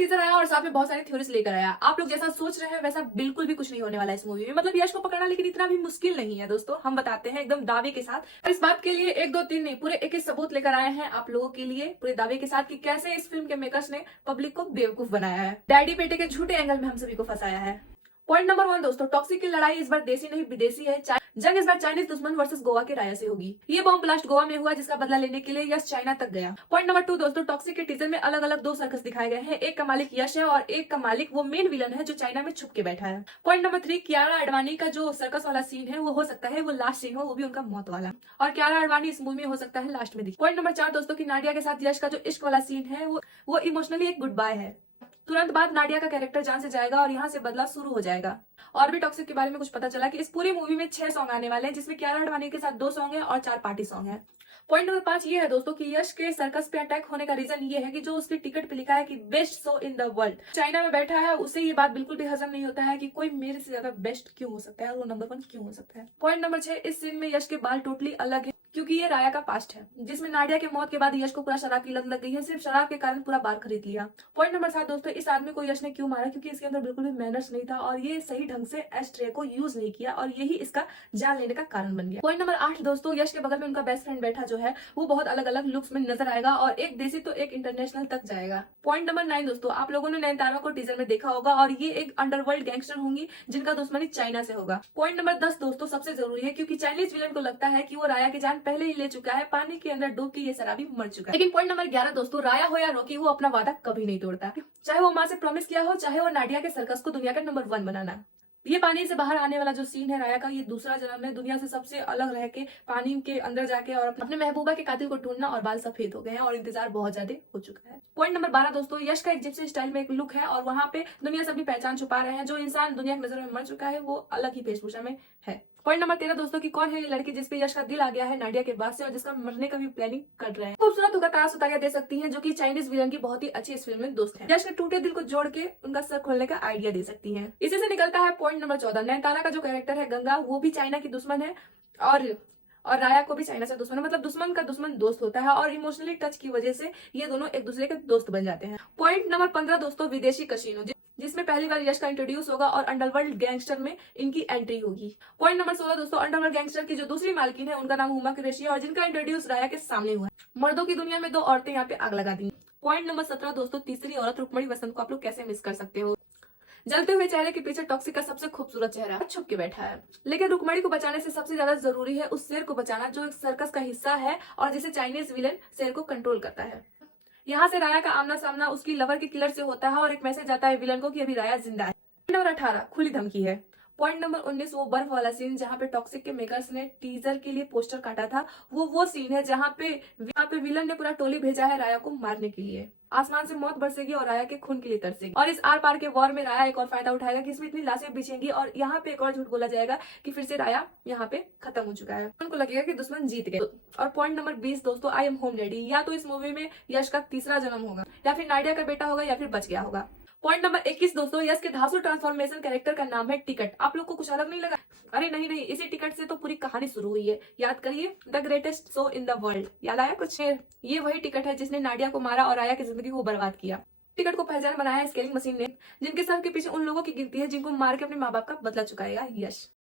Teaser आया और साथ में बहुत सारी थ्योरीज लेकर आया। आप लोग जैसा सोच रहे हैं वैसा बिल्कुल भी कुछ नहीं होने वाला है इस मूवी में। मतलब यश को पकड़ना लेकिन इतना भी मुश्किल नहीं है दोस्तों, हम बताते हैं एकदम दावे के साथ। इस बात के लिए 1 2 3 नहीं, पूरे 21 सबूत लेकर आए हैं आप लोगों के लिए पूरे दावे के साथ कि कैसे इस फिल्म के मेकर्स ने पब्लिक को बेवकूफ बनाया है, डैडी बेटे के झूठे एंगल में हम सभी को फंसाया है। पॉइंट नंबर 1 दोस्तों, टॉक्सिक की लड़ाई इस बार देसी नहीं विदेशी है। जंग इस बार चाइनीज दुश्मन वर्सेस गोवा के राया से होगी। ये बॉम्ब ब्लास्ट गोवा में हुआ जिसका बदला लेने के लिए यश चाइना तक गया। पॉइंट नंबर 2 दोस्तों, टॉक्सिक के टीजर में अलग अलग 2 सर्कस दिखाए गए हैं। एक का मालिक यश है और एक का मालिक वो मेन विलन है जो चाइना में छुप के बैठा है। पॉइंट नंबर 3, कियारा आडवाणी का जो सर्कस वाला सीन है वो हो सकता है वो लास्ट सीन हो, वो भी उनका मौत वाला, और कियारा आडवाणी इस मूवी में हो सकता है लास्ट में दिखे। पॉइंट नंबर 4 दोस्तों, की नाडिया के साथ यश का जो इश्क वाला सीन है वो इमोशनली एक गुड बाय है। तुरंत बाद नाडिया का कैरेक्टर जान से जाएगा और यहाँ से बदला शुरू हो जाएगा। और भी टॉक्सिक के बारे में कुछ पता चला कि इस पूरी मूवी में 6 सॉन्ग आने वाले हैं, जिसमें कियारा आडवाणी के साथ 2 सॉन्ग है और 4 पार्टी सॉन्ग है। पॉइंट नंबर 5 ये है दोस्तों कि यश के सर्कस पे अटैक होने का रीजन ये है कि जो उसकी टिकट पे लिखा है कि best show in the world, China में बैठा है, उसे ये बात बिल्कुल भी हजम नहीं होता है कि कोई मेरे से ज्यादा बेस्ट क्यों हो सकता है और वो नंबर 1 क्यों हो सकता है। पॉइंट नंबर 6, इस सीन में यश के बाल टोटली अलग है क्योंकि ये राया का पास्ट है, जिसमें नाडिया के मौत के बाद यश को पूरा शराब की लत लग गई है, सिर्फ शराब के कारण पूरा बार खरीद लिया। पॉइंट नंबर 7 दोस्तों, इस आदमी को यश ने क्यों मारा, क्योंकि इसके अंदर बिल्कुल भी मैनर्स नहीं था और ये सही ढंग से एस्ट्रे को यूज नहीं किया और यही इसका जान लेने का कारण बन गया। पॉइंट नंबर 8 दोस्तों, यश के बगल में उनका बेस्ट फ्रेंड बैठा जो है वो बहुत अलग अलग लुक्स में नजर आएगा और एक देसी तो एक इंटरनेशनल तक जाएगा। पॉइंट नंबर 9 दोस्तों, आप लोगों ने नयनतारा को टीजर में देखा होगा और ये एक अंडरवर्ल्ड गैंगस्टर होंगी जिनका दुश्मनी चाइना से होगा। पॉइंट नंबर 10 दोस्तों सबसे जरूरी है क्योंकि चाइनीज विलन को लगता है कि वो राया की जान पहले ही ले चुका है, पानी के अंदर डूब के ये शराबी मर चुका है। लेकिन पॉइंट नंबर 11 दोस्तों, राया हो या रॉकी, वो अपना वादा कभी नहीं तोड़ता, चाहे वो माँ से प्रॉमिस किया हो, चाहे वो नाडिया के सर्कस को दुनिया का नंबर 1 बनाना। ये पानी से बाहर आने वाला जो सीन है राया का, ये दूसरा जन्म है, दुनिया से सबसे अलग रह के पानी के अंदर जाके और अपने महबूबा के कातिल को ढूंढना, और बाल सफेद हो गए हैं और इंतजार बहुत ज्यादा हो चुका है। पॉइंट नंबर 12 दोस्तों, यश का एक जिप्सी स्टाइल में एक लुक है और वहाँ पे दुनिया से अपनी पहचान छुपा रहे हैं। जो इंसान दुनिया की नजर में मर चुका है वो अलग ही वेशभूषा में है। पॉइंट नंबर 13 दोस्तों, की कौन है ये लड़की जिसपे यश का दिल आ गया है नाडिया के बाद से और जिसका मरने का भी प्लानिंग कर रहे हैं। खूबसूरत होकर तारा सुतारिया दे सकती हैं जो कि चाइनीज विलन की बहुत ही अच्छी इस फिल्म में दोस्त है। यश के टूटे दिल को जोड़ के उनका सर खोलने का आइडिया दे सकती हैं। इसी से निकलता है पॉइंट नंबर 14, नयनतारा का जो कैरेक्टर है गंगा, वो भी चाइना की दुश्मन है और राया को भी चाइना से दुश्मन है। मतलब दुश्मन का दुश्मन दोस्त होता है और इमोशनली टच की वजह से ये दोनों एक दूसरे के दोस्त बन जाते हैं। पॉइंट नंबर 15 दोस्तों, विदेशी कसिनो, जिसमें पहली बार यश का इंट्रोड्यूस होगा और अंडरवर्ल्ड गैंगस्टर में इनकी एंट्री होगी। पॉइंट नंबर 16 दोस्तों, अंडरवर्ल्ड गैंगस्टर की जो दूसरी मालकिन है उनका नाम हुमा कुरैशी है और जिनका इंट्रोड्यूस राया के सामने हुआ है। मर्दों की दुनिया में 2 औरतें यहाँ पे आग लगा दी। पॉइंट नंबर 17 दोस्तों, तीसरी औरत रुक्मणी वसंत को आप लोग कैसे मिस कर सकते हो। जलते हुए चेहरे के पीछे टॉक्सिक का सबसे खूबसूरत चेहरा छुप के बैठा है, लेकिन रुक्मणी को बचाने से सबसे ज्यादा जरूरी है उस शेर को बचाना जो एक सर्कस का हिस्सा है और जिसे चाइनीज विलन शेर को कंट्रोल करता है। यहाँ से राया का आमना सामना उसकी लवर के किलर से होता है और एक मैसेज आता है विलन को कि अभी राया जिंदा है। नंबर 18 खुली धमकी है। पॉइंट नंबर 19 वो बर्फ वाला सीन जहाँ पे टॉक्सिक के मेकर्स ने टीजर के लिए पोस्टर काटा था, वो सीन है जहाँ पे विलन ने पूरा टोली भेजा है राया को मारने के लिए। आसमान से मौत बरसेगी और राया के खून के लिए तरसेगी और इस आर पार के वॉर में राया एक और फायदा उठाएगा कि इसमें इतनी लाशें बिछेंगी और यहाँ पे एक और झूठ बोला जाएगा कि फिर से राया यहाँ पे खत्म हो चुका है। उनको लगेगा कि दुश्मन जीत गए। और पॉइंट नंबर 20 दोस्तों, आई एम होम डैडी, या तो इस मूवी में यश का तीसरा जन्म होगा या फिर नाडिया का बेटा होगा या फिर बच गया होगा। पॉइंट नंबर 21 दोस्तों, यश के धांसू ट्रांसफॉर्मेशन कैरेक्टर का नाम है टिकट। आप लोग को कुछ अलग नहीं लगा? अरे नहीं, इसी टिकट से तो पूरी कहानी शुरू हुई है। याद करिए, the greatest show in the world, याद आया कुछ? ये वही टिकट है जिसने नाडिया को मारा और आया की जिंदगी को बर्बाद किया। टिकट को पहचान बनाया है स्केलिंग मशीन ने, जिनके सर के पीछे उन लोगों की गिनती है जिनको मार के अपने माँ बाप का बदला चुकाएगा यश।